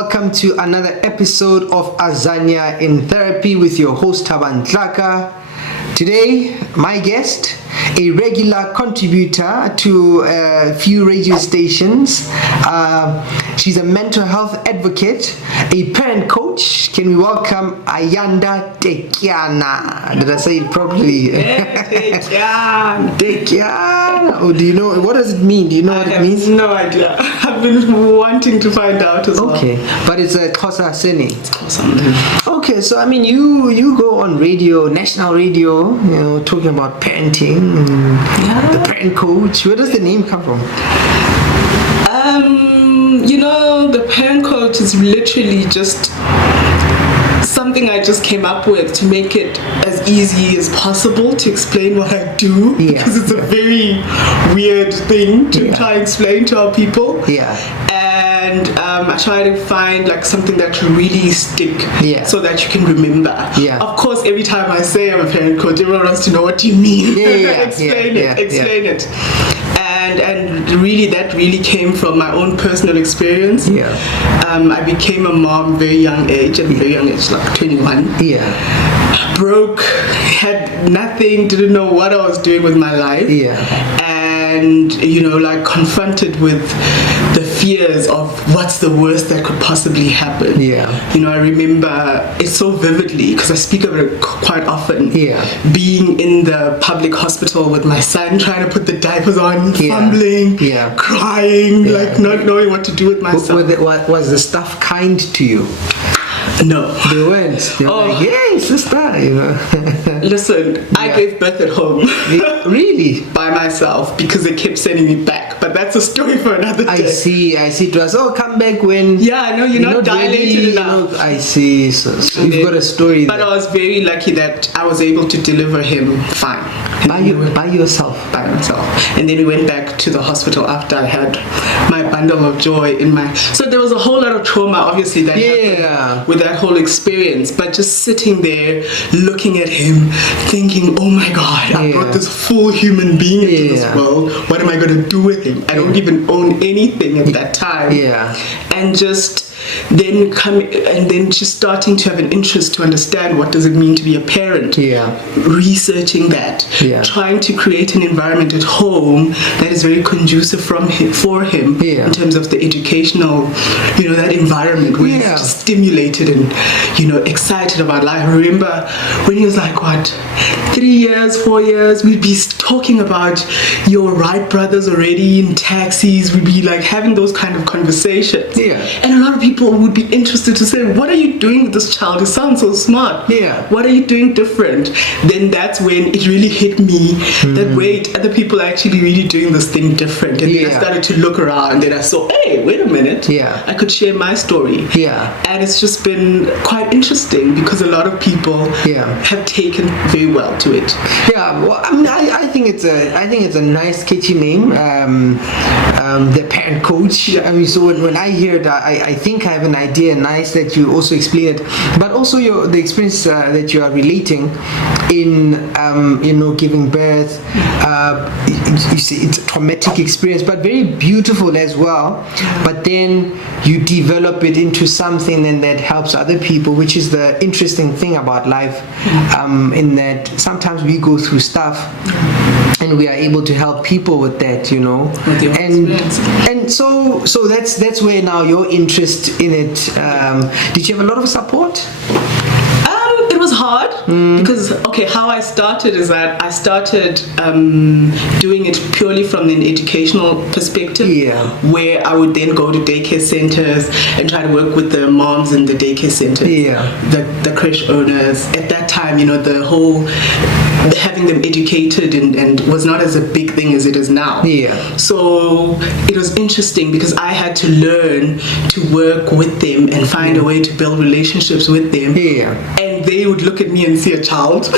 welcome to another episode of Azania in Therapy with your host Thabang Tlaka. Today, my guest, a regular contributor to a few radio stations. She's a mental health advocate, a parent coach. Can we welcome Ayanda Tetyana? Did I say it properly? Tetyana. Tetyana. Oh, do you know, what does it mean? Do you know what it means? No idea. I've been wanting to find out as well. Okay, but it's a Xhosa surname. Something. Okay, so I mean, you go on radio, national radio, talking about parenting, and the parent coach. Where does the name come from? The parent coach is literally just something I just came up with to make it as easy as possible to explain what I do, because it's a very weird thing to try and explain to our people. And I try to find like something that will really stick, so that you can remember. Of course, every time I say I'm a parent coach, everyone wants to know what do you mean. Explain it. And really, that really came from my own personal experience. I became a mom very young age, like 21. Broke, had nothing, didn't know what I was doing with my life. And like confronted with the fears of what's the worst that could possibly happen. I remember it so vividly because I speak of it quite often. Being in the public hospital with my son, trying to put the diapers on, fumbling, crying, like not knowing what to do with myself. Was the staff kind to you? No, they weren't. They were like, "Yay, sister!" Listen, I gave birth at home. Really? By myself, because they kept sending me back. But that's a story for another day. I see. It was, come back when. I know you're not dilated enough. I see. So you've got a story. But I was very lucky that I was able to deliver him fine. By yourself? By myself. And then we went back to the hospital after I had my bundle of joy in my... So there was a whole lot of trauma, obviously, that happened with that whole experience. But just sitting there, looking at him, thinking, oh my God, I brought this full human being into this world. What am I going to do with him? I don't even own anything at that time. And just... then just starting to have an interest to understand what does it mean to be a parent, researching that, trying to create an environment at home that is very conducive for him in terms of the educational, that environment where he's just stimulated and excited about life. I remember when he was like 3 years, 4 years, we'd be talking about your Wright brothers already in taxis. We'd be like having those kind of conversations, and a lot of people would be interested to say, what are you doing with this child? He sounds so smart. What are you doing different? Then that's when it really hit me that wait, other people are actually really doing this thing different. And then I started to look around, and then I saw, hey, wait a minute, I could share my story. And it's just been quite interesting because a lot of people have taken very well to it. Well, I mean, I think it's a nice catchy name, the parent coach. I mean, so when I hear it, I think I have an idea. Nice that you also explain it, but also the experience that you are relating in giving birth. You see, it's a traumatic experience, but very beautiful as well. But then you develop it into something then that helps other people, which is the interesting thing about life. In that sometimes we go through stuff and we are able to help people with that, and so that's where now your interest in it. Did you have a lot of support? It was hard because how I started is that I started doing it purely from an educational perspective, where I would then go to daycare centers and try to work with the moms in the daycare centers, the creche owners. At that time, the whole having them educated and was not as a big thing as it is now. So it was interesting because I had to learn to work with them and find a way to build relationships with them. And they would look at me and see a child.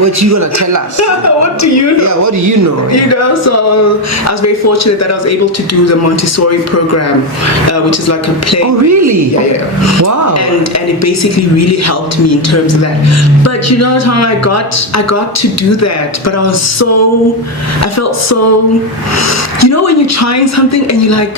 What you gonna tell us? What do you know? What do you know? So I was very fortunate that I was able to do the Montessori program, which is like a play. Oh, really? Yeah. Wow. And and it basically really helped me in terms of that. But you know, Tom, I got to do that, but I felt so, you know, when you're trying something and you're like,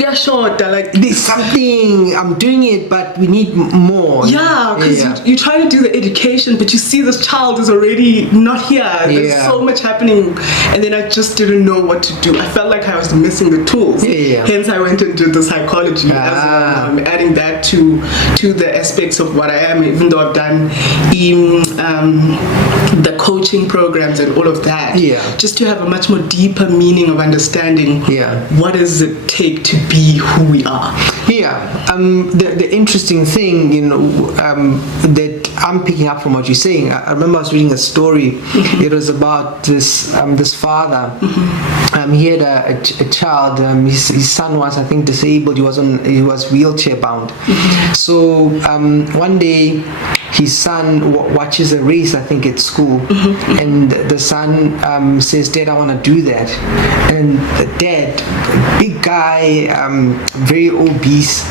yeah, sure, like there's something, I'm doing it, but we need more. Yeah, because you try to do the education, but you see this child is already not here. There's so much happening, and then I just didn't know what to do. I felt like I was missing the tools. Hence, I went and did the psychology, as adding that to the aspects of what I am, even though I've done the coaching programs and all of that. Just to have a much more deeper meaning of understanding what does it take to be who we are. The interesting thing, you know, that I'm picking up from what you're saying, I remember I was reading a story. It was about this father. He had a child. His son was, I think, disabled. He was wheelchair bound. So one day his son watches a race, I think, at school, and the son says, "Dad, I want to do that." And the dad, big guy, very obese,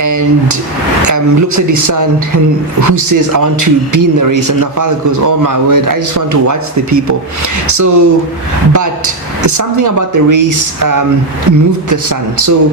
and looks at his son and who says, "I want to be in the race." And the father goes, "Oh my word, I just want to watch the people." So, but something about the race moved the son. So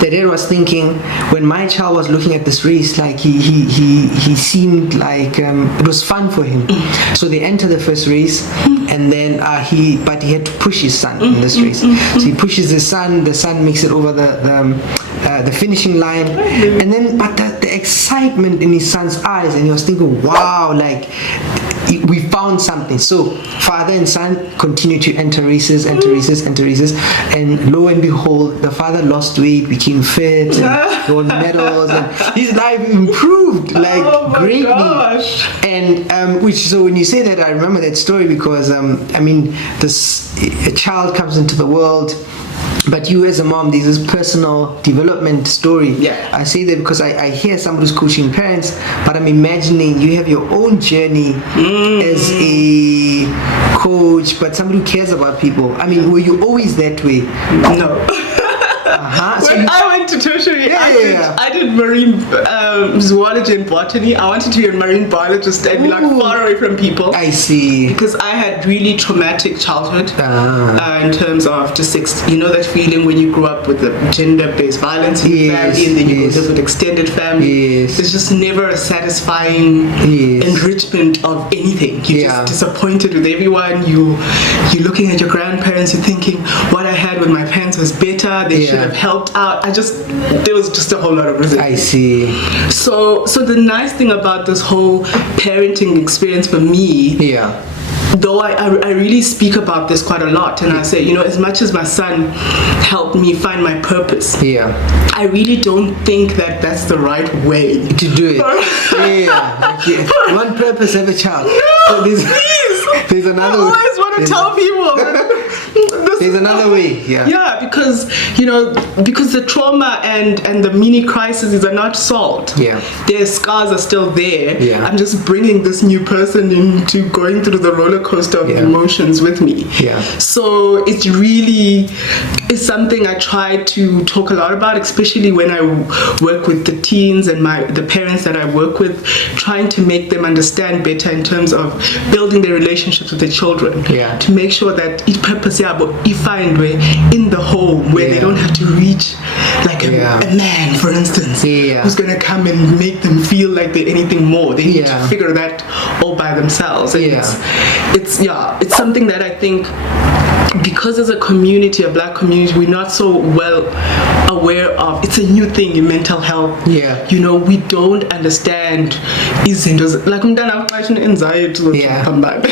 the dad was thinking, when my child was looking at this race, like he seemed like it was fun for him. So they enter the first race, and then he had to push his son in this race. So he pushes his son. The son makes it over the finishing line, and then but the excitement in his son's eyes, and he was thinking, wow, like we found something. So father and son continue to enter races, and lo and behold, the father lost weight, became fit, and won medals, and his life improved like greatly. Gosh. And so when you say that, I remember that story because a child comes into the world. But you as a mom, there's this personal development story. I say that because I hear somebody who's coaching parents, but I'm imagining you have your own journey as a coach, but somebody who cares about people. I mean, were you always that way? No. When I went to tertiary, I did marine zoology and botany. I wanted to be a marine biologist and be like far away from people. I see. Because I had really traumatic childhood in terms of just you know that feeling when you grew up with the gender-based violence in your family, and then you go live with extended family. There's just never a satisfying enrichment of anything. You're just disappointed with everyone. You're looking at your grandparents. You're thinking, what I had with my parents was better. They should have helped out. There was just a whole lot of resentment. I see. So the nice thing about this whole parenting experience for me, though I really speak about this quite a lot, and I say, you know, as much as my son helped me find my purpose, I really don't think that that's the right way to do it. One purpose, have a child. No, please. There's another way. I always want to tell people. There's another way. Because because the trauma and the mini crises are not solved. Their scars are still there. I'm just bringing this new person into going through the roller coaster of emotions with me. So it's really something I try to talk a lot about, especially when I work with the teens and the parents that I work with, trying to make them understand better in terms of building their relationships with their children. To make sure that each purpose you find where in the home where they don't have to reach like a man, for instance, who's gonna come and make them feel like they're anything more. They need to figure that all by themselves. And it's something that I think, because as a community, a black community, we're not so well aware of. It's a new thing in mental health. You know, we don't understand izinto like anxiety come back.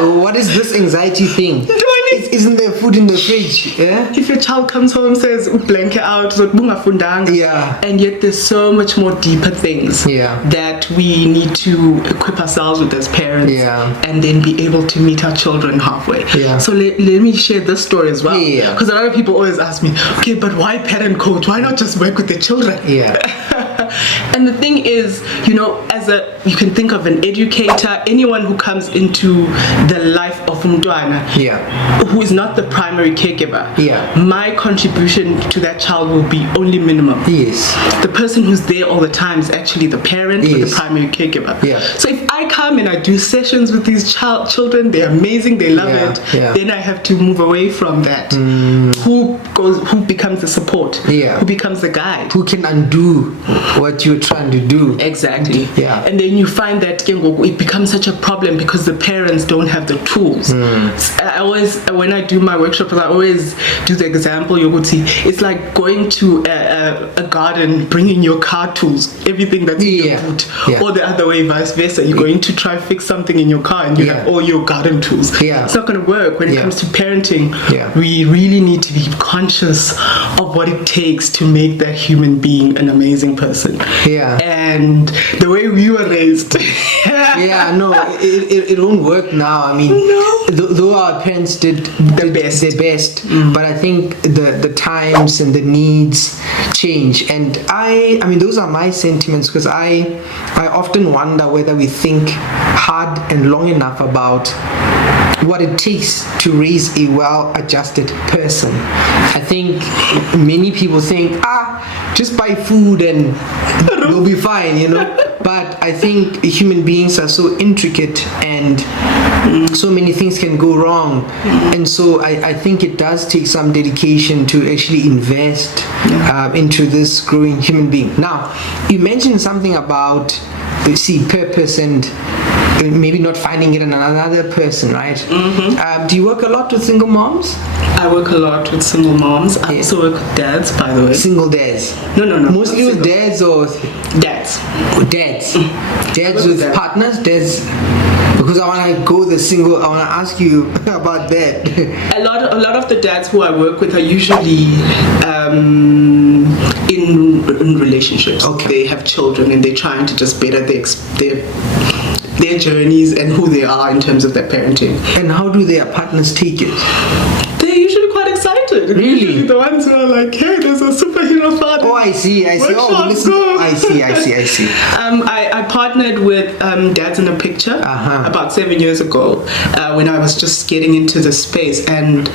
What is this anxiety thing? Isn't there food in the fridge? If your child comes home and says blanket out, and yet there's so much more deeper things that we need to equip ourselves with as parents, and then be able to meet our children halfway. So let me share this story as well, because a lot of people always ask me, okay, but why parent coach? Why not just work with the children? And the thing is, you know, you can think of an educator, anyone who comes into the life of Umtwana, who is not the primary caregiver. My contribution to that child will be only minimum. The person who's there all the time is actually the parent or the primary caregiver. So if I come and I do sessions with these children, they're amazing, they love it, then I have to move away from that. Who becomes the support? Who becomes the guide? Who can undo what you're trying to do? Exactly. And then you find that it becomes such a problem because the parents don't have the tools. I always, when I do my workshops, I always do the example, Yoguti, it's like going to a garden, bringing your car tools, everything that's in your boot, or the other way, vice versa. You're going to try fix something in your car and you have all your garden tools. It's not going to work. When it comes to parenting, we really need to be conscious of what it takes to make that human being an amazing person. And the way we were raised. It won't work now. I mean, though our parents did their best, but I think the times and the needs change. And I mean, those are my sentiments, because I often wonder whether we think hard and long enough about what it takes to raise a well-adjusted person. I think many people think, just buy food and we'll be fine, you know. But I think human beings are so intricate and so many things can go wrong. And so I think it does take some dedication to actually invest into this growing human being. Now, you mentioned something about purpose and maybe not finding it in another person, right? Do you work a lot with single moms? I work a lot with single moms. I also work with dads, by the way. Single dads? No. Mostly with dads or? Dads. Dads. Dads with partners? Dads. Because I want to go the single, I want to ask you about that. A lot of the dads who I work with are usually in relationships. They have children and they're trying to just better their journeys and who they are in terms of their parenting. And how do their partners take it? They're usually quite excited. Really? Usually the ones who are like, hey, there's a superhero father. Oh, I see. Oh, listen. I see. I partnered with Dads in a Picture about 7 years ago when I was just getting into the space, and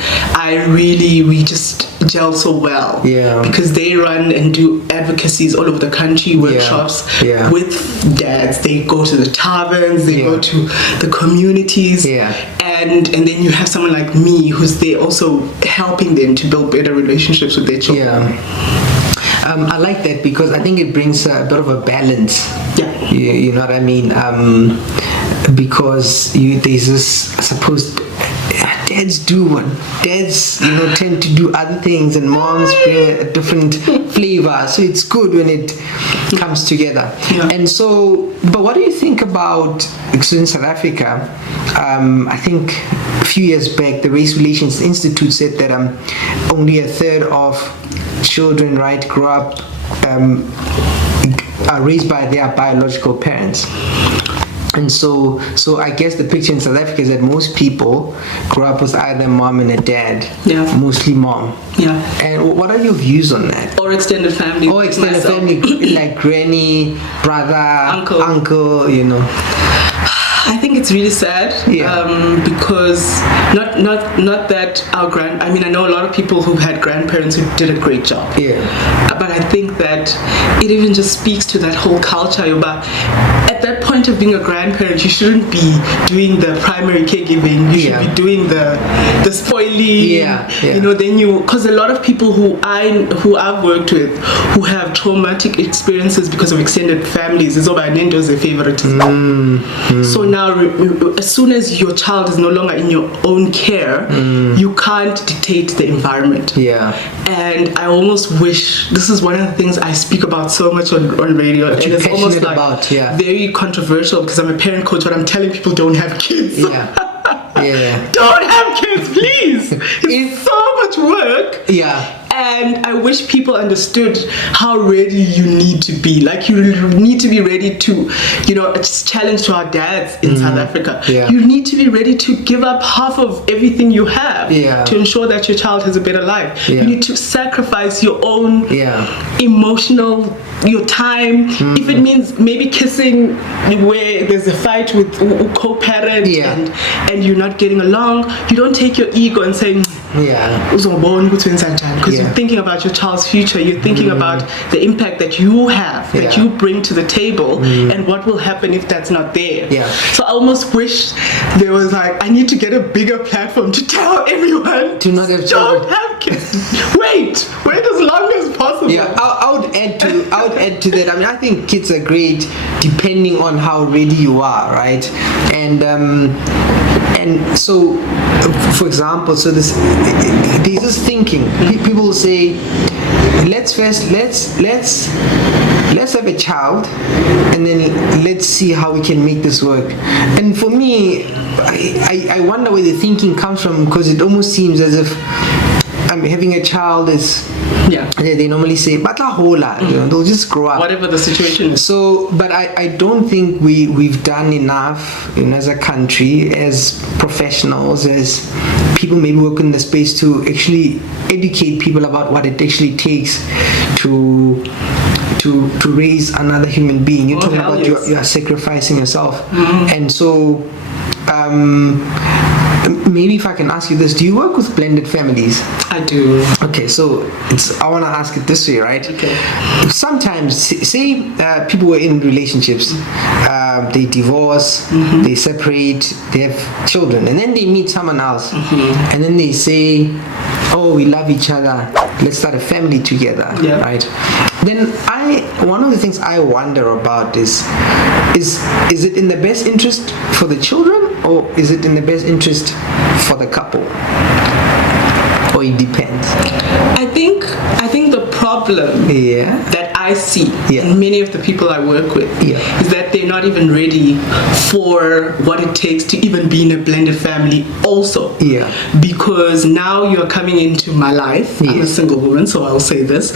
we just gel so well. Because they run and do advocacies all over the country, workshops with dads. They go to the taverns, they go to the communities, and then you have someone like me who's there also helping them to build better relationships with their children. I like that because I think it brings a bit of a balance. You know what I mean? Because there's this, I suppose, dads do what dads tend to do other things, and moms bring a different flavor, so it's good when it comes together. And so, but what do you think about, in South Africa, I think a few years back the Race Relations Institute said that only a third of children grow up are raised by their biological parents. And so I guess the picture in South Africa is that most people grow up with either mom and a dad. Mostly mom. And what are your views on that? Or extended family. Or extended family, like granny, brother, uncle, you know. I think it's really sad because not that our I mean, I know a lot of people who had grandparents who did a great job. But I think that it even just speaks to that whole culture. At that point of being a grandparent, you shouldn't be doing the primary caregiving. You should be doing the spoiling. You know, then because a lot of people who I've worked with who have traumatic experiences because of extended families is over Nendo's a favoritism. So now, as soon as your child is no longer in your own care, you can't dictate the environment. And I almost wish, this is one of the things I speak about so much on radio, and it's almost like very controversial because I'm a parent coach, but I'm telling people don't have kids. Don't have kids, please. It's so much work. And I wish people understood how ready you need to be. Like, you need to be ready to, it's a challenge to our dads in South Africa. Yeah. You need to be ready to give up half of everything you have to ensure that your child has a better life. Yeah. You need to sacrifice your own emotional, your time. If it means maybe kissing where there's a fight with co-parent and you're not getting along, you don't take your ego and say, because you're thinking about your child's future, you're thinking about the impact that you have, that you bring to the table, and what will happen if that's not there. So I almost wish there was like, I need to get a bigger platform to tell everyone to not have don't children. have kids. wait as long as possible. I would add to that. I mean, I think kids are great depending on how ready you are, right? And so, for example, there's this thinking. People will say, let's have a child, and then let's see how we can make this work. And for me, I wonder where the thinking comes from, because it almost seems as if having a child is, they normally say, batla hola, they'll just grow up. Whatever the situation is. So, but I don't think we've done enough, as a country, as professionals, as people maybe work in the space, to actually educate people about what it actually takes to raise another human being. You're talking about you're sacrificing yourself. And so, maybe if I can ask you this, do you work with blended families? I do. Okay, so I want to ask it this way, right? Okay. Sometimes, say people were in relationships, they divorce, they separate, they have children, and then they meet someone else, and then they say, oh, we love each other, let's start a family together, right? Then one of the things I wonder about is it in the best interest for the children, or is it in the best interest for the couple? Or it depends? I think the problem that I see in many of the people I work with is that they're not even ready for what it takes to even be in a blended family also. Because now you're coming into my life. I'm a single woman, so I'll say this.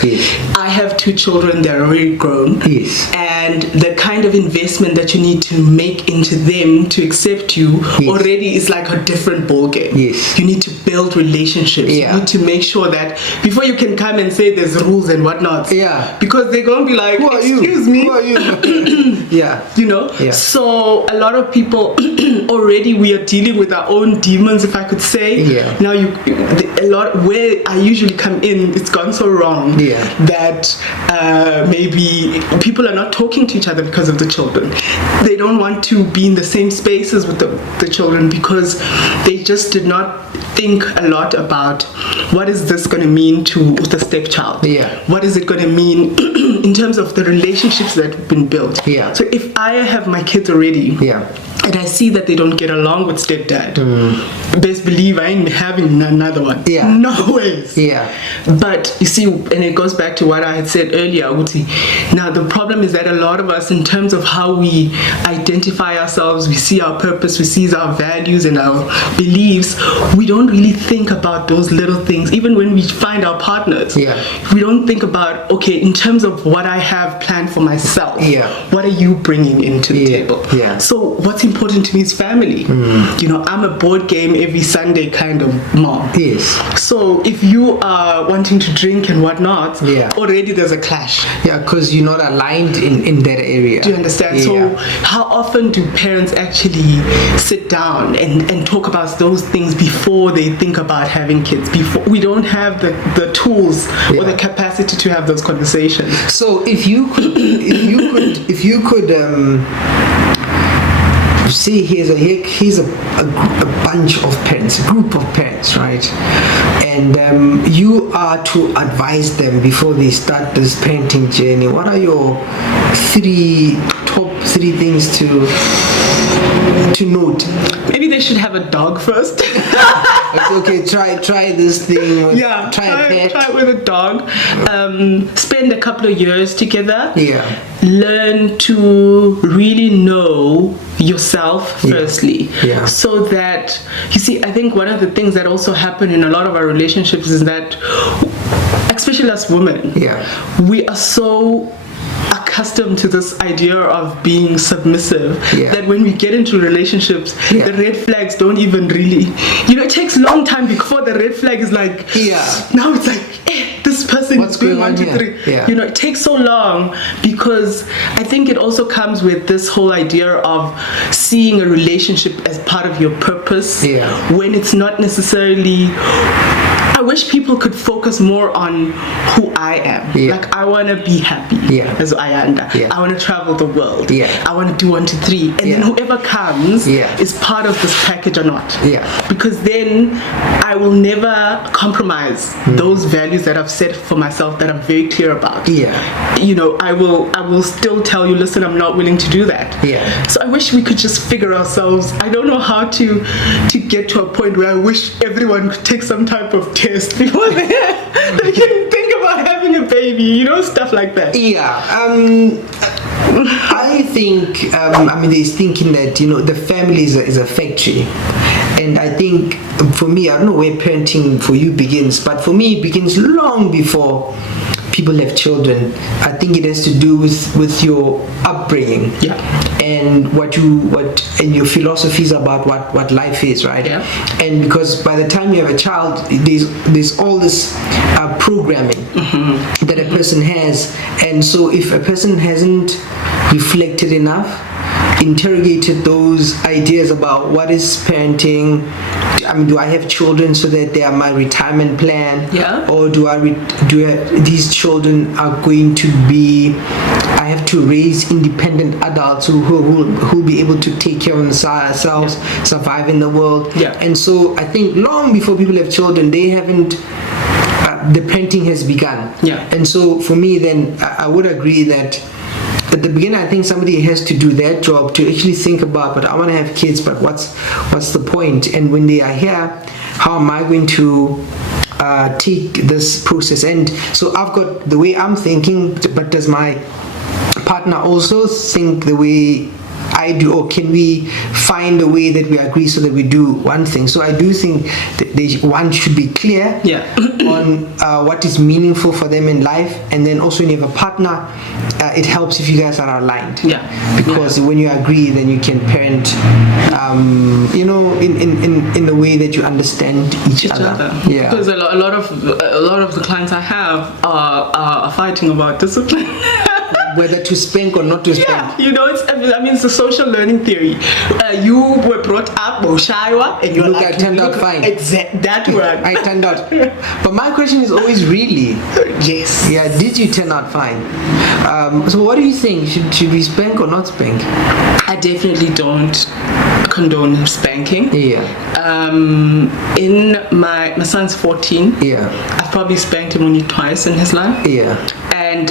I have 2 children, they're already grown. And the kind of investment that you need to make into them to accept you already is like a different ballgame. You need to build relationships. You need to make sure that before you can come and say there's rules and whatnot. Because they're going to be like, excuse me. Who are you? So a lot of people already, we are dealing with our own demons, if I could say. Now where I usually come in, it's gone so wrong that maybe people are not talking to each other because of the children. They don't want to be in the same spaces with the children, because they just did not think a lot about what is this going to mean to the stepchild. What is it going to mean in terms of the relationships that have been built. So if I have my kids already and I see that they don't get along with stepdad, best believe I ain't having another one. No ways. But you see, and it goes back to what I had said earlier, Uti. Now the problem is that a lot of us, in terms of how we identify ourselves, we see our purpose, we see our values and our beliefs, we don't really think about those little things. Even when we find our partners, we don't think about, okay, in terms of what I have planned for myself, what are you bringing into the table? So what's important to me is family. You know, I'm a board game every Sunday kind of mom. So if you are wanting to drink and whatnot, already there's a clash. Because you're not aligned in that area. Do you understand? So how often do parents actually sit down and talk about those things before they think about having kids? Before we don't have the tools or the capacity to have those conversations. So if you could see, here's a bunch of parents, a group of parents, right? And you are to advise them before they start this parenting journey. What are your top three things to note? Maybe they should have a dog first. Okay, try this thing. Try a pet. Try it with a dog. Spend a couple of years together. Learn to really know yourself firstly, so that, you see, I think one of the things that also happen in a lot of our relationships is that especially as women, we are so accustomed to this idea of being submissive that when we get into relationships, the red flags don't even really, it takes a long time before the red flag is like, now it's like, this person is doing 1, 2, 3. It takes so long because I think it also comes with this whole idea of seeing a relationship as part of your purpose when it's not necessarily. I wish people could focus more on who I am. Like, I want to be happy as Ayanda. I want to travel the world. I want to do 1, 2, 3. And then whoever comes is part of this package or not. Because then I will never compromise those values that I've set for myself that I'm very clear about. I will still tell you, listen, I'm not willing to do that. So I wish we could just figure ourselves. I don't know how to get to a point where I wish everyone could take some type of test before they can think about having a baby, stuff like that. I think there's thinking that the family is a factory, and I think for me, I don't know where parenting for you begins, but for me it begins long before people have children. I think it has to do with your upbringing and and your philosophies about what life is, right? And because by the time you have a child, there's all this programming that a person has, and so if a person hasn't reflected enough, interrogated those ideas about what is parenting. Do I have children so that they are my retirement plan? Or do these children are going to be? I have to raise independent adults who will be able to take care of themselves, survive in the world. And so I think long before people have children, they haven't. The parenting has begun. And so for me, then I would agree that. At the beginning, I think somebody has to do that job to actually think about, but I want to have kids, but what's the point? And when they are here, how am I going to take this process? And so I've got the way I'm thinking, but does my partner also think the way I do, or can we find a way that we agree so that we do one thing? So I do think that one should be clear on what is meaningful for them in life, and then also when you have a partner, it helps if you guys are aligned. Because when you agree, then you can parent, in the way that you understand each other. Because a lot of the clients I have are fighting about discipline. Whether to spank or not to spank. It's a social learning theory. You were brought up Shaiwa, and you're I turned out fine. That word. I turned out. But my question is always really. Yes. Did you turn out fine? So what do you think? Should we spank or not spank? I definitely don't condone spanking. In my son's 14. I've probably spanked him only twice in his life. And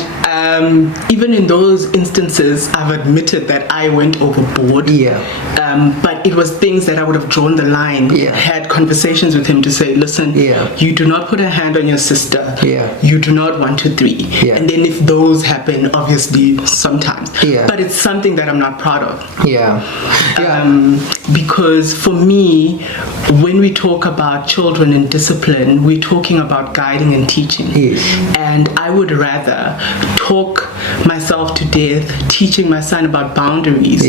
even in those instances, I've admitted that I went overboard. But it was things that I would have drawn the line. Had conversations with him to say, listen, you do not put a hand on your sister. You do not 1, 2, 3. And then if those happen, obviously sometimes. But it's something that I'm not proud of. Because for me, when we talk about children and discipline, we're talking about guiding and teaching. And I would rather talk myself to death teaching my son about boundaries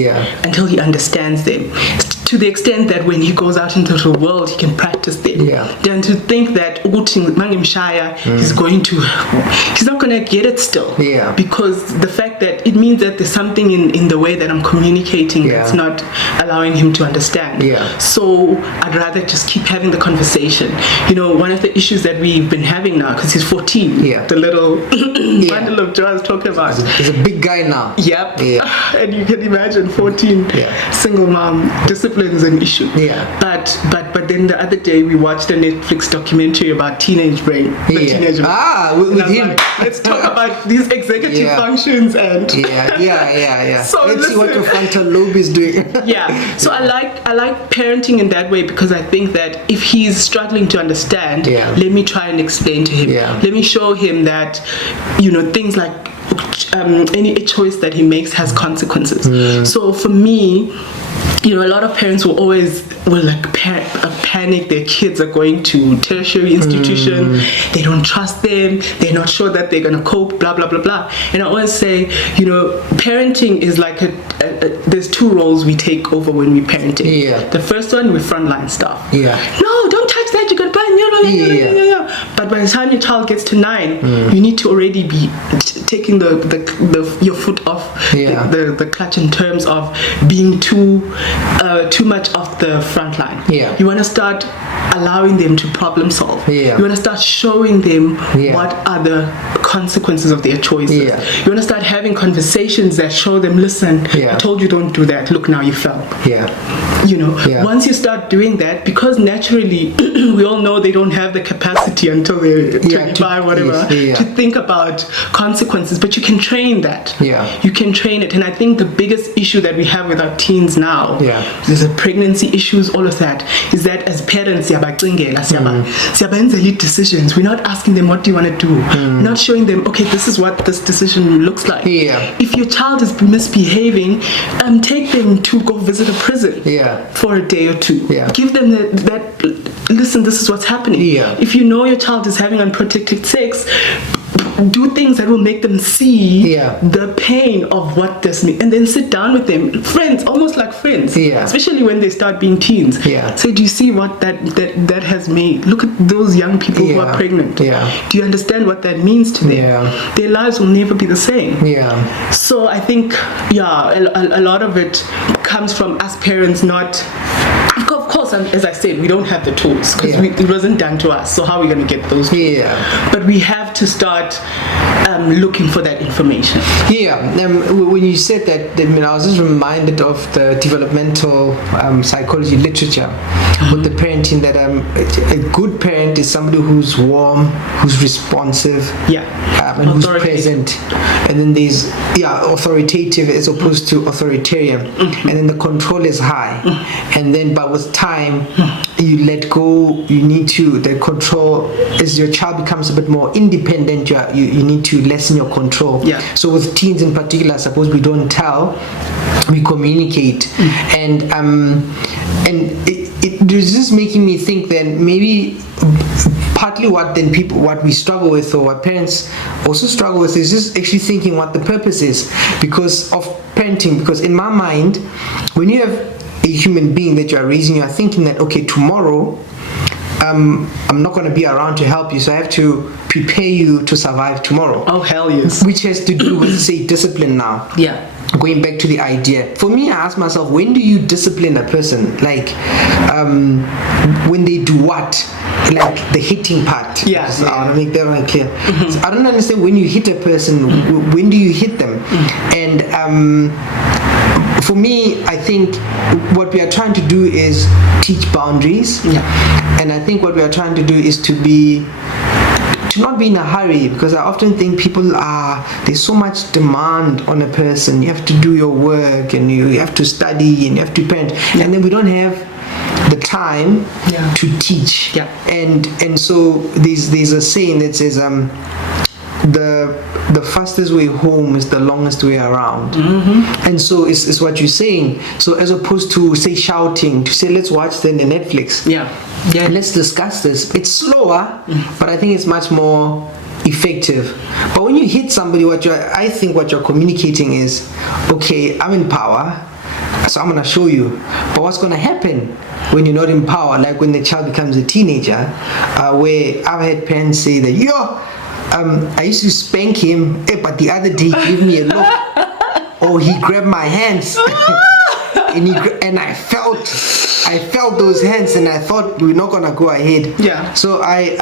until he understands them, to the extent that when he goes out into the world he can practice them, than to think that he's not going to get it still, because the fact that it means that there's something in the way that I'm communicating that's not allowing him to understand. So I'd rather just keep having the conversation. One of the issues that we've been having now, because he's 14, the little bundle of joy I was talking about. He's a big guy now. And you can imagine 14, single mom, discipline is an issue. But then the other day we watched a Netflix documentary about teenage brain. Teenage brain. With him. Like, let's talk about these executive functions and So let's see what your frontal lobe is doing. So I like parenting in that way, because I think that if he's struggling to understand, let me try and explain to him. Let me show him that things like any choice that he makes has consequences. So for me, you know, a lot of parents will like panic. Their kids are going to tertiary institution. They don't trust them. They're not sure that they're gonna cope. Blah blah blah blah. And I always say, you know, parenting is like there's two roles we take over when we parenting. Yeah. The first one, we frontline stuff. Yeah. No, don't touch that. You're gonna burn. Yeah. But by the time your child gets to 9, you need to already be taking your foot off the clutch in terms of being too much off the front line. Yeah. You want to start allowing them to problem solve. Yeah. You want to start showing them what are the consequences of their choices. Yeah. You want to start having conversations that show them, listen, I told you don't do that. Look, now you fell. Yeah. You know, once you start doing that, because naturally we all know they don't have the capacity until they're 25, whatever, to think about consequences, but you can train that. You can train it. And I think the biggest issue that we have with our teens now, there's the pregnancy issues, all of that, is that as parents, siyabaenzela decisions. We're not asking them, what do you want to do? We're not showing them, okay, this is what this decision looks like. If your child is misbehaving, take them to go visit a prison for a day or two. Give them that listen, this is what's happening. If you know your child is having unprotected sex, do things that will make them see the pain of what this means, and then sit down with them, friends, almost like friends, especially when they start being teens. Say, do you see what that has made? Look at those young people who are pregnant. Do you understand what that means to them? Their lives will never be the same. So I think a lot of it comes from us parents not. Of course, as I said, we don't have the tools because it wasn't done to us. So how are we going to get those tools? But we have to start looking for that information. When you said that, I was just reminded of the developmental psychology literature with the parenting, that a good parent is somebody who's warm, who's responsive, and who's present. And then there's authoritative as opposed to authoritarian, and then the control is high, and then but with time you let go. You need to the control as your child becomes a bit more independent. You need to lessen your control. So with teens in particular, I suppose we don't tell, we communicate, and it was just making me think then maybe partly what we struggle with, or what parents also struggle with, is just actually thinking what the purpose is because of parenting. Because in my mind, when you have a human being that you are raising, you are thinking that, okay, tomorrow I'm not going to be around to help you, so I have to prepare you to survive tomorrow. Oh, hell yes. Which has to do with, say, discipline now. Going back to the idea, for me, I ask myself, when do you discipline a person? Like, when they do what? Like the hitting part. I want to make that one clear. So I don't understand, when you hit a person, when do you hit them? And for me, I think what we are trying to do is teach boundaries. And I think what we are trying to do is to not be in a hurry, because I often think there's so much demand on a person. You have to do your work, and you have to study, and you have to parent, and then we don't have the time to teach. And so there's a saying that says the fastest way home is the longest way around. And so it's what you're saying. So as opposed to, say, shouting, to say, let's watch then the Netflix, let's discuss this, it's slower, but I think it's much more effective. But when you hit somebody, I think what you're communicating is, okay, I'm in power, so I'm going to show you. But what's going to happen when you're not in power, like when the child becomes a teenager, where I've had parents say that, I used to spank him, but the other day he gave me a look, or he grabbed my hands, and I felt those hands, and I thought we're not gonna go ahead. So I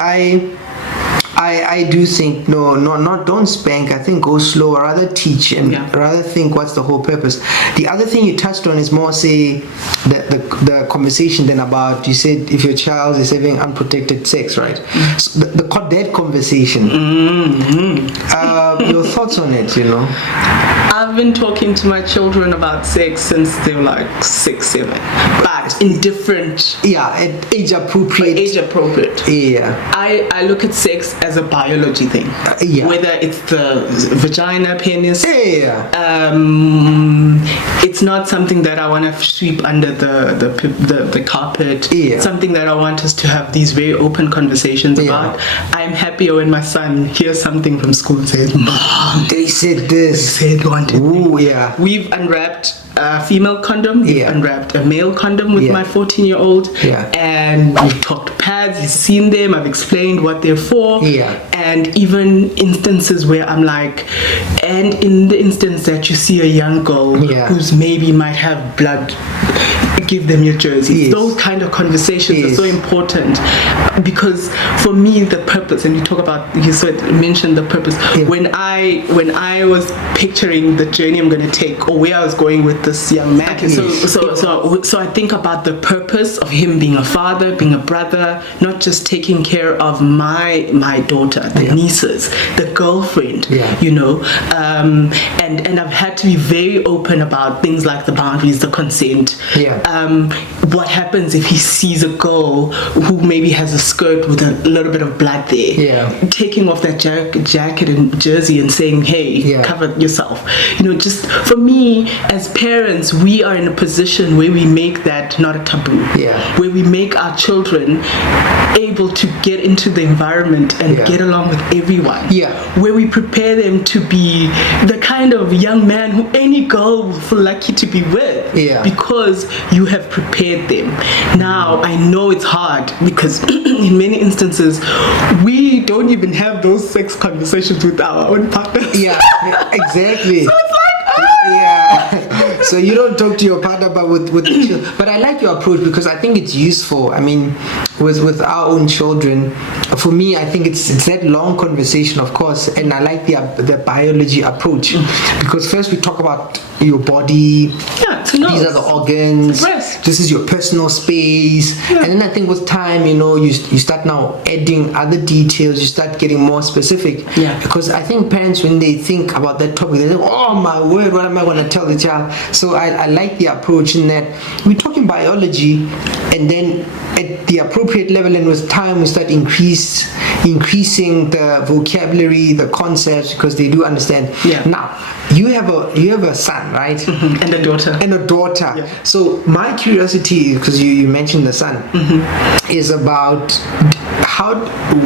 do think don't spank. I think go slow, or rather teach, and rather think what's the whole purpose. The other thing you touched on is more, say, the conversation then about, you said if your child is having unprotected sex, right? So that conversation. Your thoughts on it? I've been talking to my children about sex since they were like 6, 7, but in different at age appropriate. I look at sex as as a biology thing. Whether it's the vagina, penis. It's not something that I want to sweep under the carpet. Something that I want us to have these very open conversations about. I'm happier when my son hears something from school and says, "Mom, they said this. They said wanted me." Ooh, yeah. We've unwrapped a female condom. We've unwrapped a male condom with my 14-year-old. And we've talked pads. He's seen them. I've explained what they're for. And even instances where I'm like, and in the instance that you see a young girl who's maybe might have blood, give them your jersey. Those kind of conversations are so important, because for me the purpose, and you talk about, you mentioned the purpose. When I was picturing the journey I'm going to take, or where I was going with this young man, so I think about the purpose of him being a father, being a brother, not just taking care of my daughter, the nieces, the girlfriend, you know, and I've had to be very open about things like the boundaries, the consent. What happens if he sees a girl who maybe has a skirt with a little bit of blood there, taking off that jacket and jersey and saying, hey, cover yourself. You know, just for me as parents, we are in a position where we make that not a taboo, where we make our children able to get into the environment and get along with everyone, where we prepare them to be the kind of young man who any girl will feel lucky to be with, because you have prepared them. Now I know it's hard, because in many instances we don't even have those sex conversations with our own partners. Exactly. So it's like, so you don't talk to your partner, but with the children. But I like your approach, because I think it's useful. I mean, with our own children, for me, I think it's that long conversation, of course, and I like the biology approach, because first we talk about your body. These are the organs. This is your personal space, and then I think with time, you know, you start now adding other details. You start getting more specific. Because I think parents, when they think about that topic, they think, oh my word, what am I going to tell the child? So I like the approach in that we're talking biology, and then at the appropriate level and with time we start increasing the vocabulary, the concepts, because they do understand. Now you have a son, right? And a daughter. So my curiosity, because you mentioned the son, is about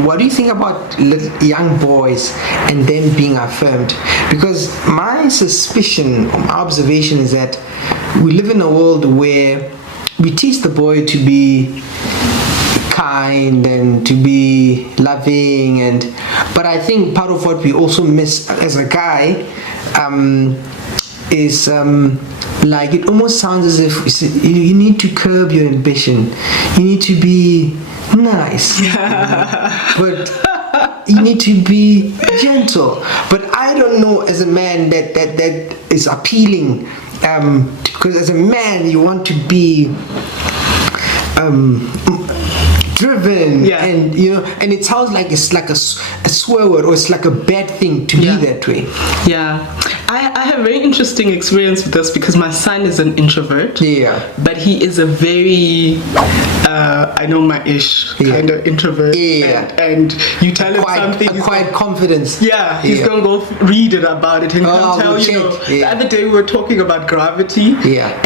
what do you think about young boys and them being affirmed? Because my suspicion, or my observation, is that we live in a world where we teach the boy to be kind and to be loving, but I think part of what we also miss as a guy is like, it almost sounds as if you need to curb your ambition, you need to be nice, but you need to be gentle. But I don't know, as a man, that is appealing, because as a man you want to be driven, and you know, and it sounds like it's like a swear word, or it's like a bad thing to be that way. I have a very interesting experience with this, because my son is an introvert, but he is a very I know my ish kind of introvert, and you tell him something, quiet confidence. He's gonna go read it about it and tell you. The other day we were talking about gravity,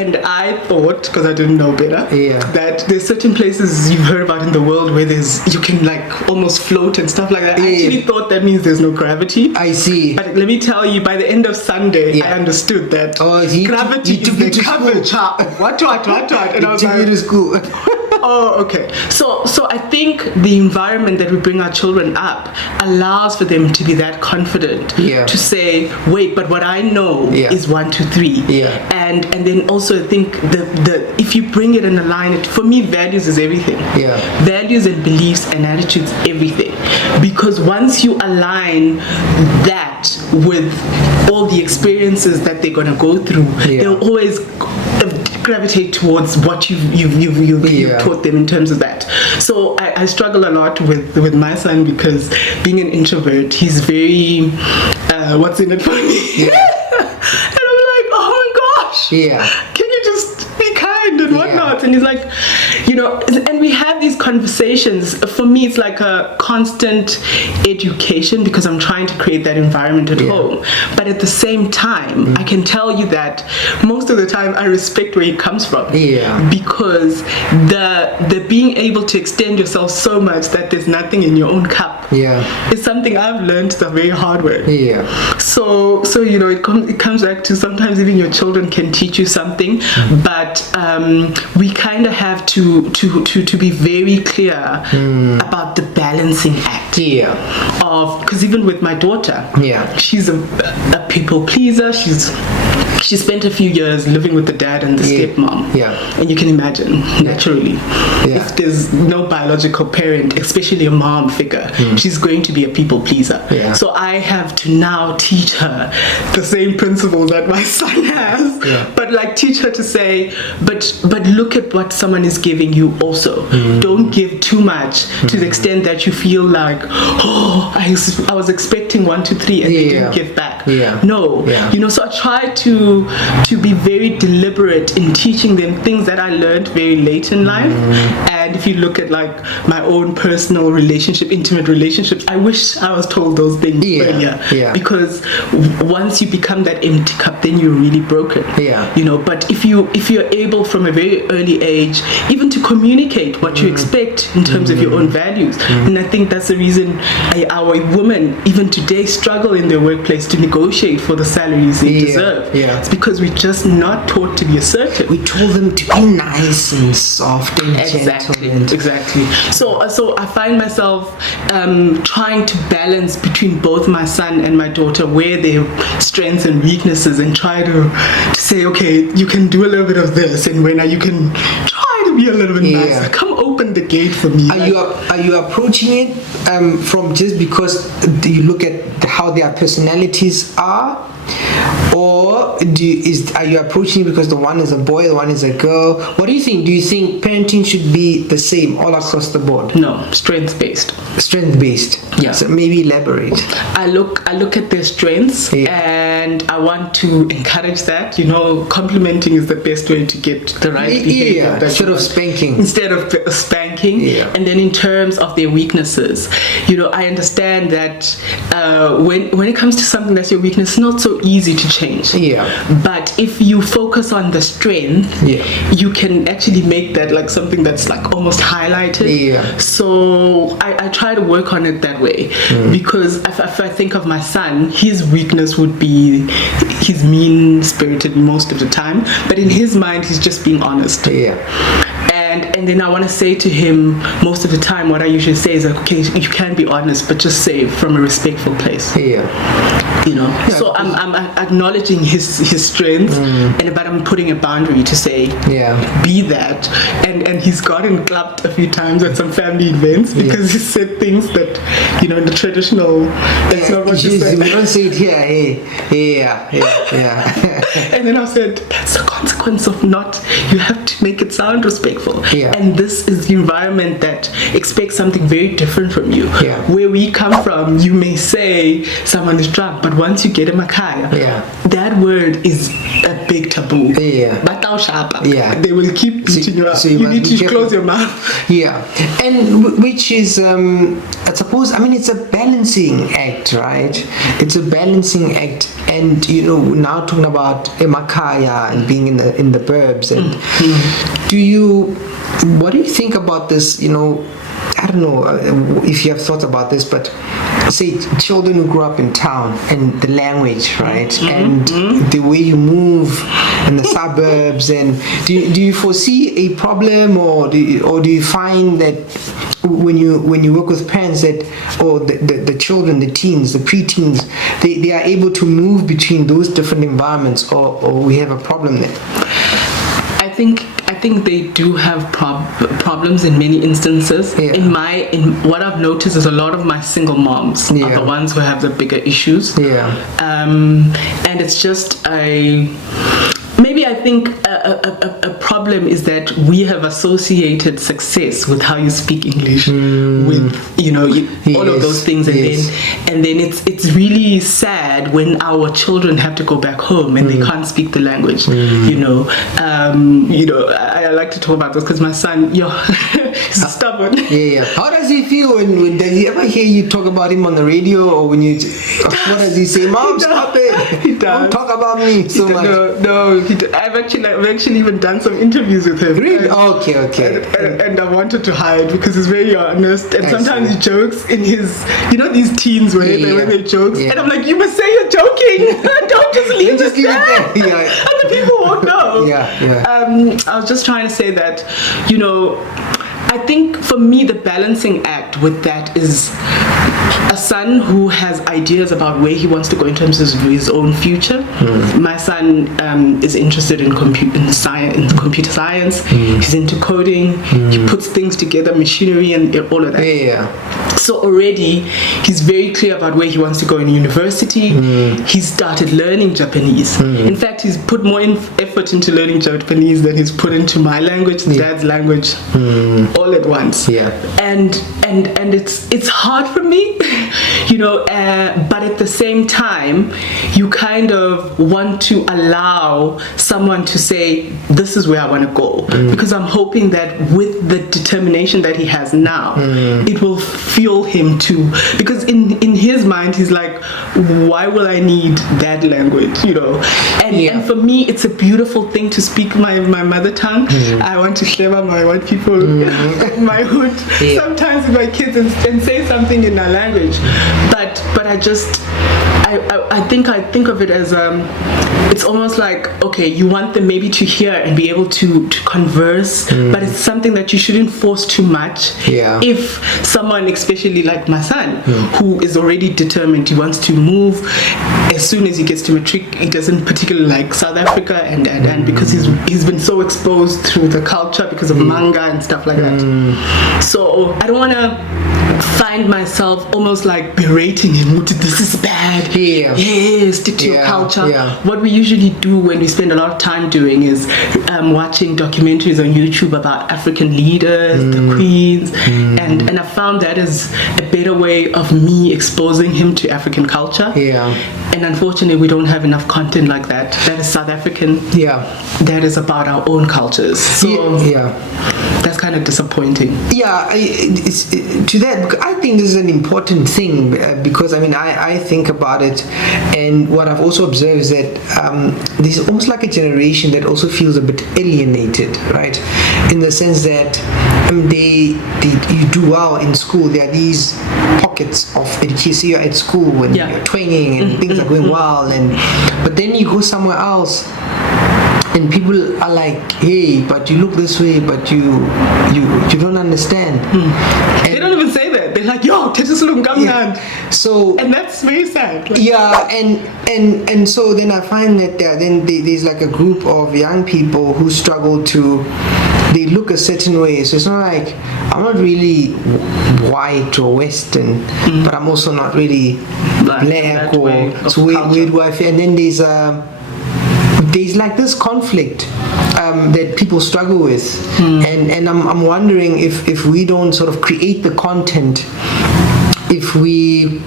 and I thought, because I didn't know better, that there's certain places you've heard about in the world where you can like almost float and stuff like that. I actually thought that means there's no gravity. I see. But let me tell you, by the end of Sunday, I understood that gravity is the cover chart. What? And I was like, to school. Oh, okay. So I think the environment that we bring our children up allows for them to be that confident to say, wait, but what I know is 1, 2, 3. And then also I think the if you bring it and align it, for me, values is everything. Values and beliefs and attitudes, everything. Because once you align that with all the experiences that they're gonna go through, they'll always gravitate towards what you've taught them in terms of that. So I struggle a lot with my son, because being an introvert, he's very what's in it for me? And I'm like, oh my gosh, can you just be kind and whatnot? And he's like, and we have these conversations. For me, it's like a constant education because I'm trying to create that environment at home. But at the same time, I can tell you that most of the time I respect where it comes from. Because the being able to extend yourself so much that there's nothing in your own cup is something I've learned the very hard way. So it comes back to sometimes even your children can teach you something, but we kind of have to be very clear about the balancing act. Because even with my daughter, she's a people pleaser. She spent a few years living with the dad and the stepmom. And you can imagine, naturally, if there's no biological parent, especially a mom figure, she's going to be a people pleaser. So I have to now teach her the same principles that my son has, but like teach her to say, but look at what someone is giving you also. Don't give too much to the extent that you feel like, oh, I was expecting 1, 2, 3 and they didn't give back. No, so I try to be very deliberate in teaching them things that I learned very late in life. And if you look at like my own personal relationship, intimate relationships, I wish I was told those things earlier. Because once you become that empty cup, then you're really broken. But if you're able from a very early age even to communicate what you expect in terms of your own values, and I think that's the reason our women even today struggle in their workplace to negotiate for the salaries they deserve. It's because we're just not taught to be assertive. We told them to be nice and soft and gentle. Exactly. So I find myself trying to balance between both my son and my daughter, where their strengths and weaknesses, and try to say, okay, you can do a little bit of this, and when you can try to be a little bit nicer. Come open the gate for me. Are you approaching it from just because you look at how their personalities are? Or are you approaching it because the one is a boy, the one is a girl? What do you think? Do you think parenting should be the same all across the board? No, strength-based. Strength-based. So maybe elaborate. I look at their strengths and I want to encourage that. Complimenting is the best way to get the right behavior. Instead of spanking. And then in terms of their weaknesses, I understand that when it comes to something that's your weakness, it's not so easy to change. But if you focus on the strength, you can actually make that like something that's like almost highlighted. So I try to work on it that way, because if I think of my son, his weakness would be he's mean-spirited most of the time, but in his mind he's just being honest. And then I want to say to him most of the time, what I usually say is like, okay, you can be honest, but just say it from a respectful place. So I'm acknowledging his strengths, but I'm putting a boundary to say, be that. And he's gotten clapped a few times at some family events because he said things that, in the traditional, that's not what you said. We don't say it here. And then I said, that's the consequence of you have to make it sound respectful. And this is the environment that expects something very different from you. Where we come from, you may say someone is drunk, but once you get a makaya, that word is a big taboo. They will keep beating you up. So you need to close your mouth. And which is, I suppose, it's a balancing act, right? It's a balancing act. And now talking about a makaya and being in the burbs, and what do you think about this? I don't know if you have thought about this, but say children who grow up in town and the language, right, and the way you move in the suburbs, and do you foresee a problem, or do you find that when you work with parents that, or the children, the teens, the preteens, they are able to move between those different environments, or we have a problem there? I think they do have problems in many instances. In what I've noticed is a lot of my single moms are the ones who have the bigger issues. And it's just maybe I think a problem is that we have associated success with how you speak English, with all of those things, and then it's really sad when our children have to go back home and they can't speak the language. I like to talk about this because my son, he's stubborn. How does he feel when does he ever hear you talk about him on the radio, or when you? What does he say? Mom, stop it! He does. Don't talk about me so much. No. I've actually even done some interviews with him. Really? Okay. And I wanted to hide because he's very honest, and sometimes he jokes in his, these teens when they joke, and I'm like, you must say you're joking. Don't just leave it there. Other people won't know. I was just trying to say that, I think for me the balancing act with that is a son who has ideas about where he wants to go in terms of his own future. My son is interested in computer science. He's into coding. He puts things together, machinery and all of that. So already he's very clear about where he wants to go in university. He's started learning Japanese. In fact, he's put more effort into learning Japanese than he's put into my language, dad's language, all at once. And it's hard for me, but at the same time, you kind of want to allow someone to say, this is where I want to go. Because I'm hoping that with the determination that he has now, it will fuel him to, because in his mind, he's like, why will I need that language, And for me, it's a beautiful thing to speak my mother tongue. I want to share my white people, my hood, sometimes with my kids and say something in our language. But I think of it as it's almost like, okay, you want them maybe to hear and be able to converse, but it's something that you shouldn't force too much. If someone, especially like my son, who is already determined, he wants to move as soon as he gets to matric, he doesn't particularly like South Africa, and because he's been so exposed through the culture because of manga and stuff like that. So I don't want to find myself almost like berating him, this is bad, stick to your culture. What we usually do when we spend a lot of time doing is watching documentaries on YouTube about African leaders, the queens, and I found that is a better way of me exposing him to African culture. And unfortunately, we don't have enough content like that. That is South African. That is about our own cultures. So that's kind of disappointing. To that, I think this is an important thing because I think about it, and what I've also observed is that there's almost like a generation that also feels a bit alienated, right? In the sense that you do well in school. There are these pockets of education. You're at school when you're training and things are going well, but then you go somewhere else. And people are like, hey, but you look this way, but you don't understand. They don't even say that. They're like, yo, so, and that's very sad. And so then I find that there's like a group of young people who struggle they look a certain way. So it's not like, I'm not really white or Western, but I'm also not really black or so where do I fit? And then there's like this conflict that people struggle with, and I'm wondering if we don't sort of create the content, if we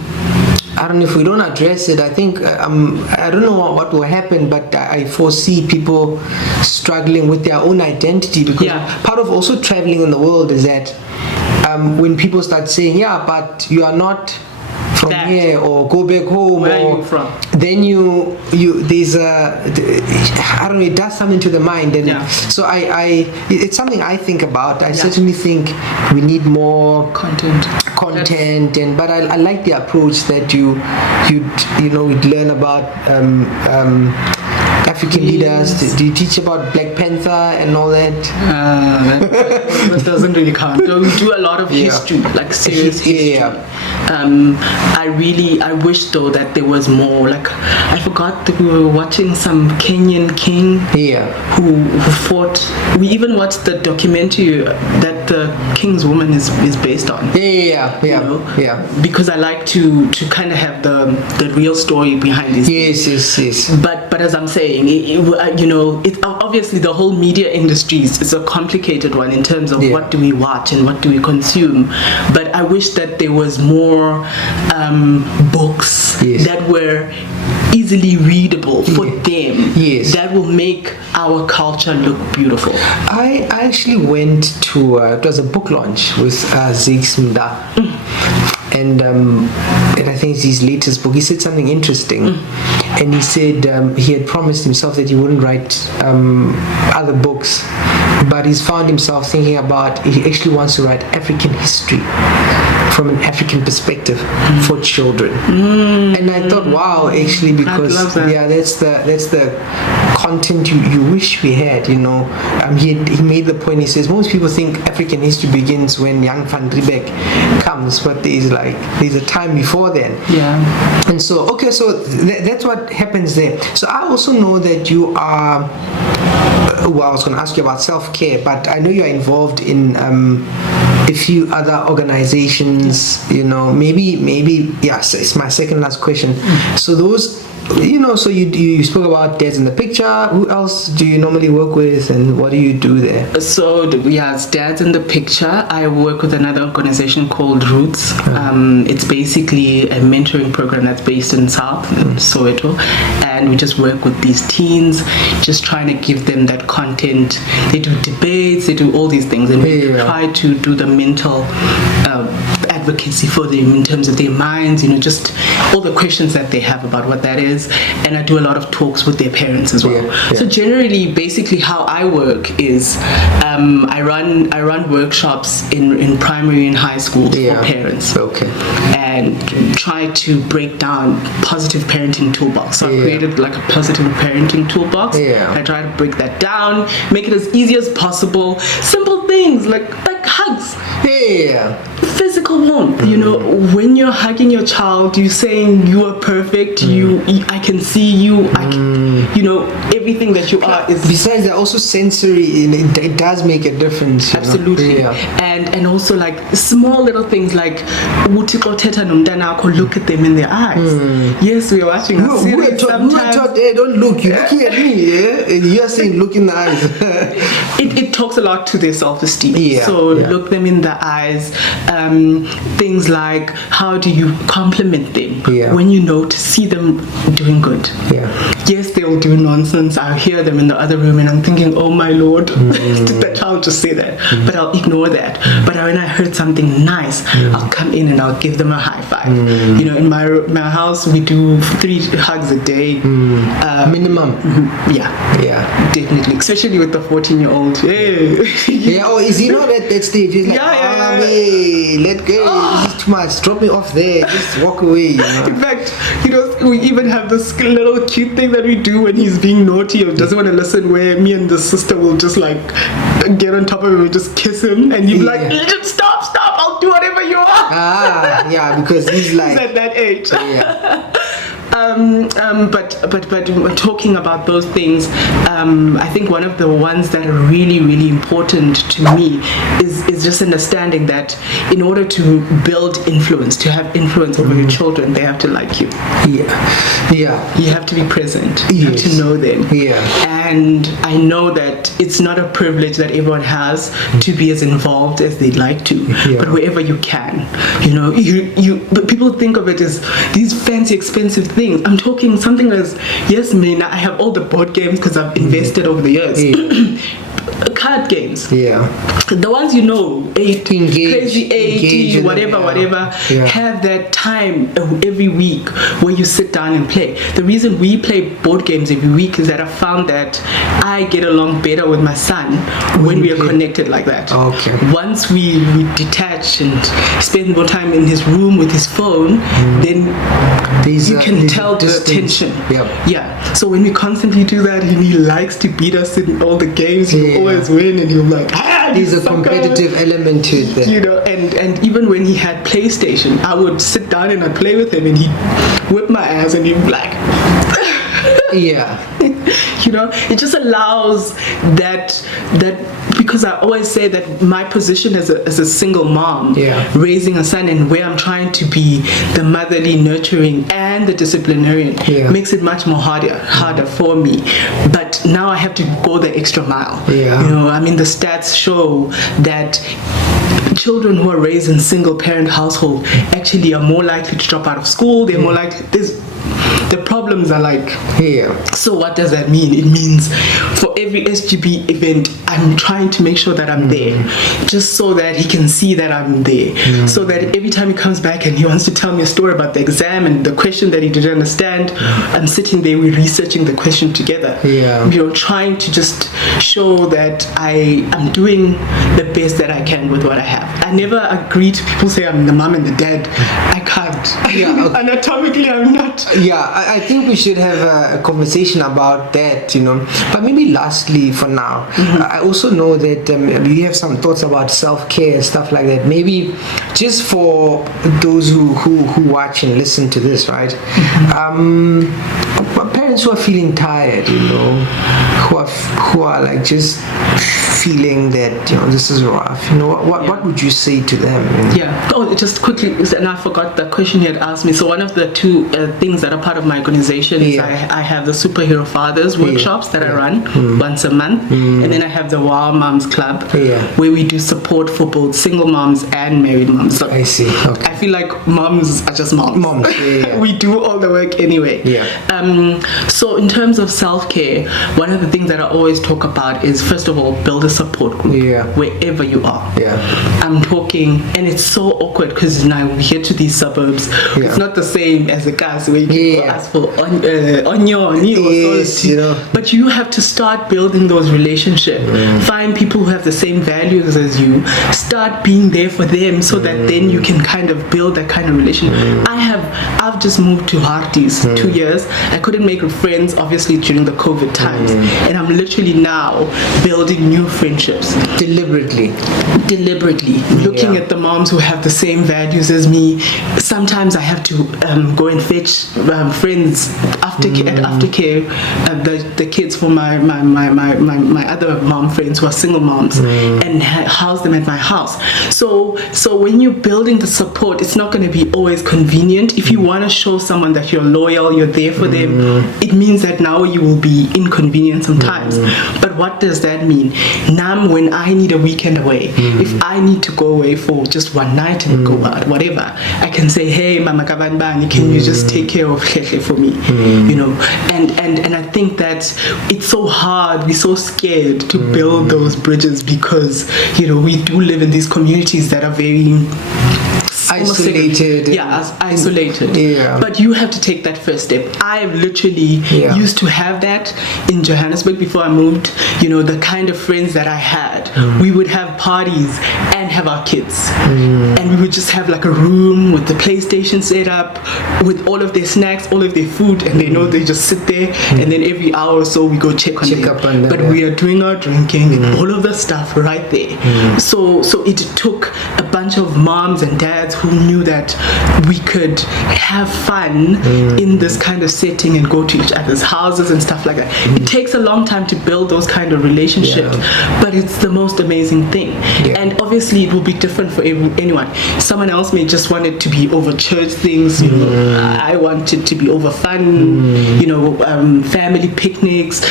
don't address it, I think I don't know what will happen, but I foresee people struggling with their own identity, because part of also traveling in the world is that when people start saying, but you are not from here, or go back home, where are you from? Then there's it does something to the mind, and so it's something I think about. I certainly think we need more content, but I like the approach that you learn about African leaders. Do you teach about Black Panther and all that? That doesn't really count. We do a lot of history, like serious history. I wish though that there was more. Like, I forgot that we were watching some Kenyan king who fought. We even watched the documentary that the King's Woman is based on. Because I like to kind of have the real story behind these things. Yes. But but as I'm saying, it obviously the whole media industry is a complicated one in terms of what do we watch and what do we consume. But I wish that there was more books that were easily readable for them. Yes. That will make our culture look beautiful. I actually went to it was a book launch with Ziggs Mda. And I think it's his latest book. He said something interesting, and he said he had promised himself that he wouldn't write other books, but he's found himself thinking about he actually wants to write African history from an African perspective for children. And I thought, wow, actually, because that's the content you wish we had. He made the point. He says most people think African history begins when young Van Riebeck comes, but there's a time before then. And so that's what happens there. So I also know that you are I was going to ask you about self-care, but I know you are involved in a few other organizations, maybe yes, it's my second last question. So those, so you spoke about Dads in the Picture. Who else do you normally work with, and what do you do there? So it's Dads in the Picture. I work with another organization called Roots. It's basically a mentoring program that's based in South Soweto, and we just work with these teens, just trying to give them that content. They do debates, they do all these things, and we try to do the mental advocacy for them in terms of their minds, just all the questions that they have about what that is. And I do a lot of talks with their parents as well. So generally, basically how I work is I run workshops in primary and high schools for parents. And try to break down positive parenting toolbox. So I've created like a positive parenting toolbox. I try to break that down, make it as easy as possible. Simple things like hugs. Physical warmth. When you're hugging your child, you're saying you are perfect. I can see you. Everything that you are is. Besides, they're also sensory. It does make a difference. Absolutely. And also like small little things like look at them in their eyes. Yes, we are watching a series. Sometimes don't look. You're looking at me. You're saying look in the eyes. it talks a lot to their self-esteem. So look them in the eyes. Things like how do you compliment them when to see them doing good. Yes, they will do nonsense. I'll hear them in the other room and I'm thinking, oh my Lord, did that child just say that? But I'll ignore that. But when I heard something nice, I'll come in and I'll give them a high five. In my house we do 3 hugs a day. Minimum. Definitely, especially with the 14-year-old. Oh, is he not at that stage? He's like, let go. This is too much. Drop me off there. Just walk away. In fact, we even have this little cute thing that we do when he's being naughty or doesn't want to listen, where me and the sister will just like get on top of him and just kiss him, and he'd be like, stop, I'll do whatever you want. Because he's like he's at that age. But talking about those things, I think one of the ones that are really, really important to me is just understanding that in order to build influence, to have influence over your children, they have to like you. You have to be present. You have to know them. And I know that it's not a privilege that everyone has to be as involved as they'd like to, but wherever you can, but people think of it as these fancy, expensive things. I'm talking something as, yes, I have all the board games because I've invested over the years. Card games, the ones Crazy 80, whatever, have that time every week where you sit down and play. The reason we play board games every week is that I found that I get along better with my son when we are connected like that. Once we detach and spend more time in his room with his phone, then you can tell the tension. So when we constantly do that, and he likes to beat us in all the games, he'll always win, and he'll like, there's a competitive element to it there. And even when he had PlayStation, I would sit down and I'd play with him, and he'd whip my ass, and he'd be like, You know, it just allows that because I always say that my position as a single mom, raising a son, and where I'm trying to be the motherly, nurturing, and the disciplinarian, makes it much more harder for me. But now I have to go the extra mile. You know, I mean, the stats show that children who are raised in single parent household actually are more likely to drop out of school. They're more likely, the problems are like, so what does that mean? It means for every SGB event, I'm trying to make sure that I'm there, just so that he can see that I'm there, so that every time he comes back and he wants to tell me a story about the exam and the question that he didn't understand, I'm sitting there, we're researching the question together, you know, trying to just show that I am doing the best that I can with what I have. I never agree to people say I'm the mom and the dad. I can't. Anatomically, I'm not. I think we should have a conversation about that, you know. But maybe lastly, for now, I also know that you have some thoughts about self-care and stuff like that. Maybe just for those who watch and listen to this, right? Parents who are feeling tired, you know, who are like just feeling that, you know, this is rough, you know, what would you say to them, you know? Oh, just quickly, and I forgot the question you had asked me. So one of the two things that are part of my organization is I have the Superhero Fathers workshops that I run once a month, and then I have the Wow Moms Club, where we do support for both single moms and married moms. So I see. Okay. I feel like moms are just moms. We do all the work anyway. So in terms of self-care, one of the things that I always talk about is, first of all, build a support group wherever you are. I'm talking, and it's so awkward because now we get to these suburbs. It's not the same as the guys where you go ask for onion, you know. But you have to start building those relationships. Find people who have the same values as you. Start being there for them, so that then you can kind of build that kind of relationship. I've just moved to Harties 2 years. I couldn't make friends obviously during the COVID times, and I'm literally now building new friendships deliberately looking at the moms who have the same values as me. Sometimes I have to go and fetch friends after aftercare, the kids for my other mom friends who are single moms, and house them at my house. So when you're building the support, it's not going to be always convenient. If you want to show someone that you're loyal, you're there for them, it means that now you will be inconvenient sometimes. But what does that mean? Now when I need a weekend away, if I need to go away for just one night and go out, whatever, I can say, hey Mama Kabanbani, can you just take care of Keke for me? You know, and I think that it's so hard, we're so scared to build those bridges, because, you know, we do live in these communities that are very isolated. Isolated. But you have to take that first step. I literally used to have that in Johannesburg before I moved. You know, the kind of friends that I had, we would have parties and have our kids, and we would just have like a room with the PlayStation set up, with all of their snacks, all of their food, and they know they just sit there, and then every hour or so we go check up on them. But we are doing our drinking and all of the stuff right there. So it took a bunch of moms and dads who knew that we could have fun in this kind of setting and go to each other's houses and stuff like that. It takes a long time to build those kind of relationships, but it's the most amazing thing. And obviously it will be different for anyone. Someone else may just want it to be over church things, you know. I want it to be over fun, you know, family picnics,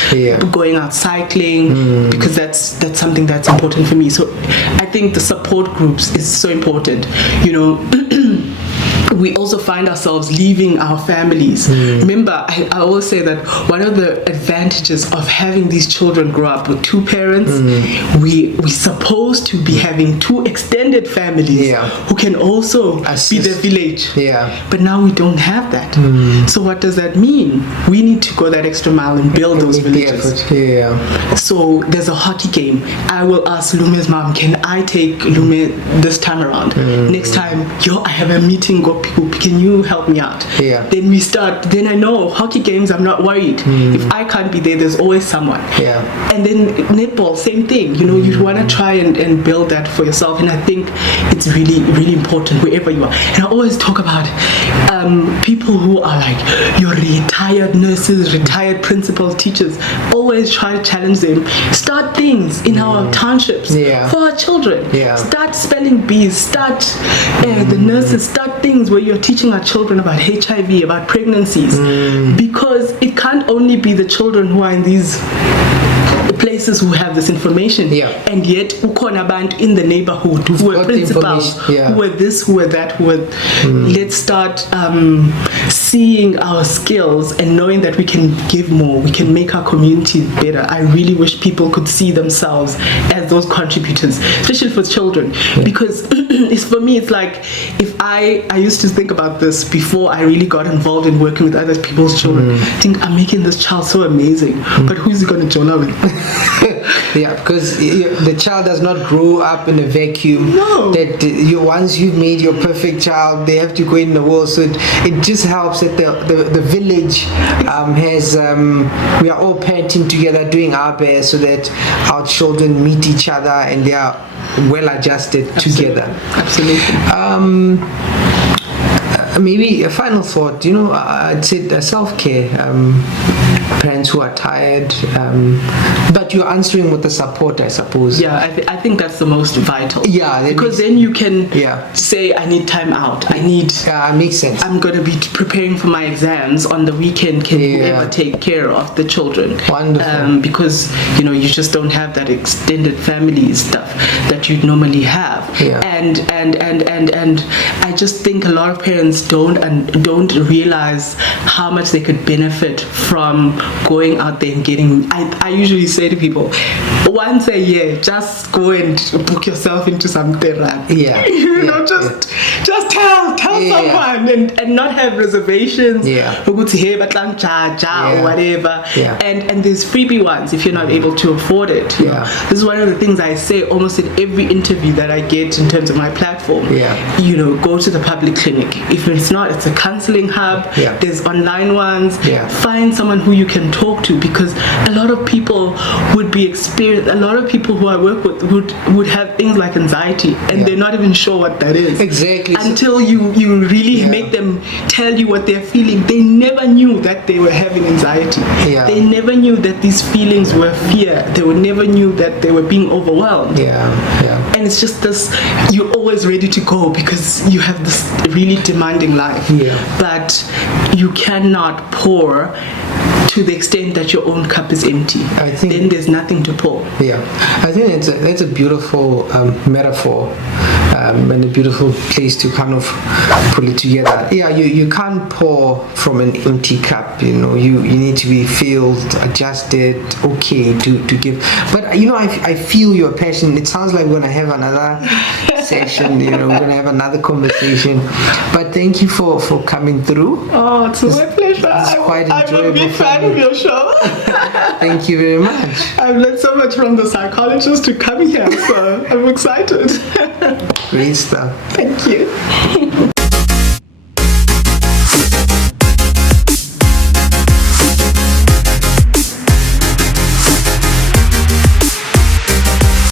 going out cycling, because that's something that's important for me. So I think the support groups is so important, you know. We also find ourselves leaving our families. Remember, I always say that one of the advantages of having these children grow up with two parents, we're supposed to be having two extended families who can also be the village. But now we don't have that. So what does that mean? We need to go that extra mile and build those villages. So there's a hockey game. I will ask Lume's mom, can I take Lume this time around? Next time, I have a meeting, go people, can you help me out? Yeah. Then we start. Then I know hockey games. I'm not worried. If I can't be there, there's always someone. Yeah. And then netball, same thing. You know, you want to try and build that for yourself. And I think it's really, really important wherever you are. And I always talk about people who are like your retired nurses, retired principals, teachers. Always try to challenge them. Start things in our townships for our children. Yeah. Start spelling bees. Start the nurses. Start things where you're teaching our children about HIV, about pregnancies, because it can't only be the children who are in these places who have this information, and yet ukhona abantu in the neighborhood who are principals, who are this, who are that, who are let's start seeing our skills and knowing that we can give more, we can make our community better. I really wish people could see themselves as those contributors, especially for children, because it's, for me, it's like, if I used to think about this before I really got involved in working with other people's children. I think I'm making this child so amazing, but who's he going to join with? Yeah, because the child does not grow up in a vacuum. No. That once you've made your perfect child, they have to go in the world. So it just helps that the village has we are all parenting together, doing our best, so that our children meet each other and they are well adjusted together. Absolutely. Maybe a final thought. I'd say self-care. Parents who are tired, but you're answering with the support, I suppose. Yeah, I think that's the most vital. Yeah, because then you can say, I need time out. I need. Makes sense. I'm going to be preparing for my exams on the weekend. Can whoever take care of the children? Wonderful. Because you just don't have that extended family stuff that you'd normally have. Yeah. And I just think a lot of parents don't realize how much they could benefit from going out there and getting. I usually say to people, once a year, just go and book yourself into some therapy. Yeah. Just tell someone and not have reservations. Yeah. Or whatever. Yeah. And there's freebie ones if you're not able to afford it. This is one of the things I say almost in every interview that I get in terms of my platform. Go to the public clinic. If it's not, it's a counseling hub. There's online ones. Find someone who you can talk to, because a lot of people would be experienced. A lot of people who I work with would have things like anxiety, and they're not even sure what that is. Exactly. Until you really make them tell you what they're feeling. They never knew that they were having anxiety. They never knew that these feelings were fear. They never knew that they were being overwhelmed. And it's just this, you're always ready to go because you have this really demanding life. But you cannot pour to the extent that your own cup is empty. I think then there's nothing to pour. I think that's a beautiful metaphor. And a beautiful place to kind of pull it together. You can't pour from an empty cup. You need to be filled, adjusted, okay to give. But I feel your passion. It sounds like we're gonna have another session. We're gonna have another conversation. But thank you for coming through. Oh, it's my pleasure. It's quite enjoyable. I'm a big fan of your show. Thank you very much. I've learned so much from the psychologist to come here, so I'm excited. Great stuff. Thank you.